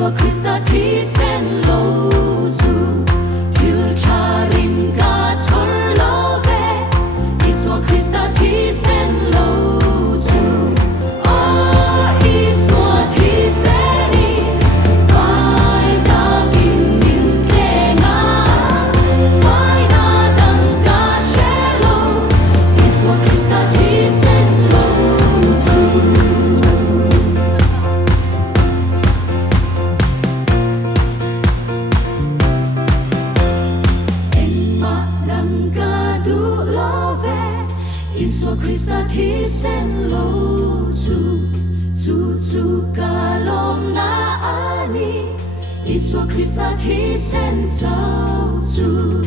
Isua Krista thi sen lo chu thil tharin ka chor lo ve Isua Krista thi sen lo chu Isua thi seni phai da in min tlenga phai na danga shelo Isua Krista thi sen lo chu Isua Krista thi sen lo chu kalom na ani Isua Krista thi sen chau chu